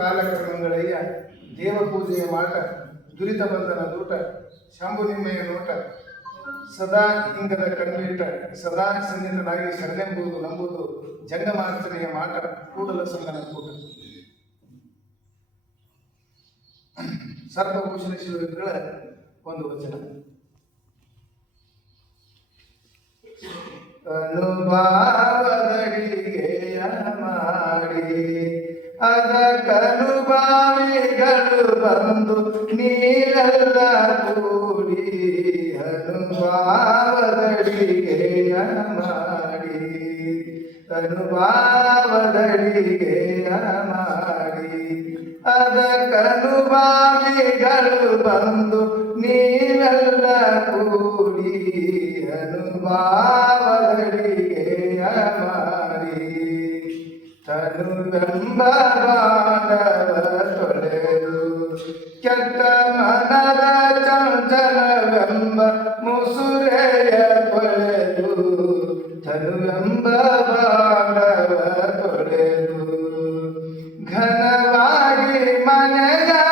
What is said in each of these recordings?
ಕಾಲಕ್ರಮಗಳಯ್ಯ ದೇವ ಪೂಜೆಯ ಮಾಟ, ದುರಿತ ಬಂಧನ ದೂಟ ಶಂಭು ನಿಮ್ಮೆಯ ನೋಟ, ಸದಾ ಹಿಂಗದ ಕಣ್ಣೀಟ, ಸದಾ ಸನ್ನಿಧನಾಗಿ ಶರಣೆಂಬುದು ನಂಬುದು ಜಂಗಮಾರ್ಚನೆಯ ಮಾಟ, ಕೂಡಲ ಸಂಗನ ಕೂಟ. ಸರ್ವಭೂಷಣ ಶಿವಗಳ ಒಂದು ವಚನ. ಅನುಭಾವದಡಿಗೆಯ ಮಾಡಿ ಅದಕ್ಕನುಭಾವಿಗಳು ಬಂದು ನೀರೆಲ್ಲ ಕೂಡಿ ಅನುಭಾವದಡಿಗೆಯ ಮಾಡಿ. ಅನುಭಾವದಡಿಗೆಯ ಮಾಡಿ. ಅದಕ್ಕನುಭಾವಿಗಳು ಬಂದು ನೀವೆಲ್ಲ ಕೂಡಿ ಅನುಭಾವದಡಿಗೆಯ ತೊಳೆದು ಕೆಟ್ಟ ಮನದ ಚಂಚಲವೆಂಬ ಮುಸುರೆಯ ತೊಳೆದು ತನುವೆಂಬ ಬಾಣವ ತೊಳೆದು ಘನವಾಗಿ ಮನೆಗಾನ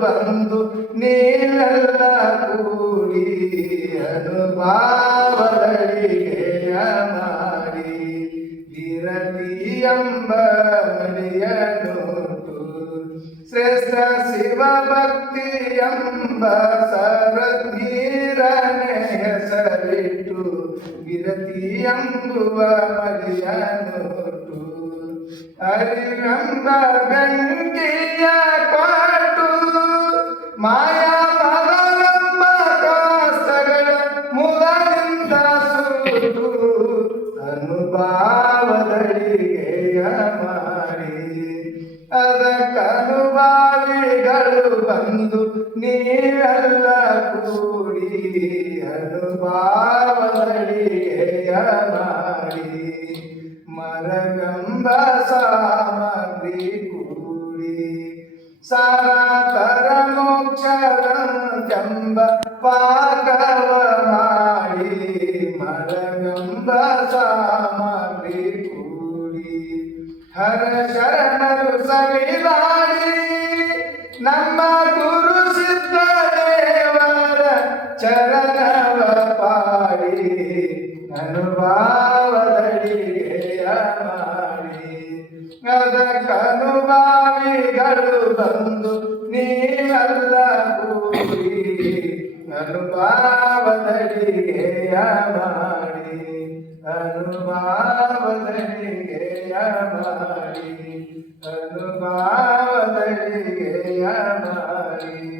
ಬಂದು ನೀವೆಲ್ಲ ಕೂಡಿ ಅನುಭಾವಗಳಿಗೆ ಮಾಡಿ ವಿರತಿಯಂಬ ಮಡಿಯನುಂಟು ಶ್ರೇಷ್ಠ ಶಿವ ಭಕ್ತಿ ಎಂಬ ಸರಧೀರನೆ ಹೆಸರಿಟ್ಟು ವಿರತಿ ಎಂಬುವ ಮಡಿಯನುಂಟು ಅರಿವೆಂಬ ಬೆಂಕಿಯ ಪಾಟು ಮಾಯಾ ಮಗಳೆಂಬ ಕಾಸ್ತಗಳ ಮೂಲದಿಂದ ಸುಟ್ಟು ಅನುಭಾವದಡಿಗೆಯ ಮಾಡಿ ಅದಕ್ಕನುಭಾವಿಗಳು ಬಂದು ನೀವೆಲ್ಲ ಕೂಡಿ ಅನುಭಾವದಡಿಗೆಯ ಮಾಡಿ ಮರಗಂಬ ಸಾಮಗ್ರಿ ಕೂಡಿ ಸಾರಾತರ ಪಾಕವ ಮಾಡಿ ಮರಗಂಬ ಸಾಮಗ್ರಿ ಕೂಡಿ. ಹರ ಶರಣರು ಸವಿದಾಡಿ ನಮ್ಮ ಗುರು ಸಿದ್ಧ ಚರಣವ ಪಾಡಿ. ಅನುಭಾವದಡಿಗೆಯ ಮಾಡಿ ಅದಕ್ಕನುಭಾವಿಗಳು ಬಂದು ಕೂಡಿ ಅನುಭಾವದಡಿಗೆಯ ಮಾಡಿ ಅನುಭಾವದಡಿಗೆಯ ಮಾಡಿ ಅನುಭಾವದಡಿಗೆಯ ಮಾಡಿ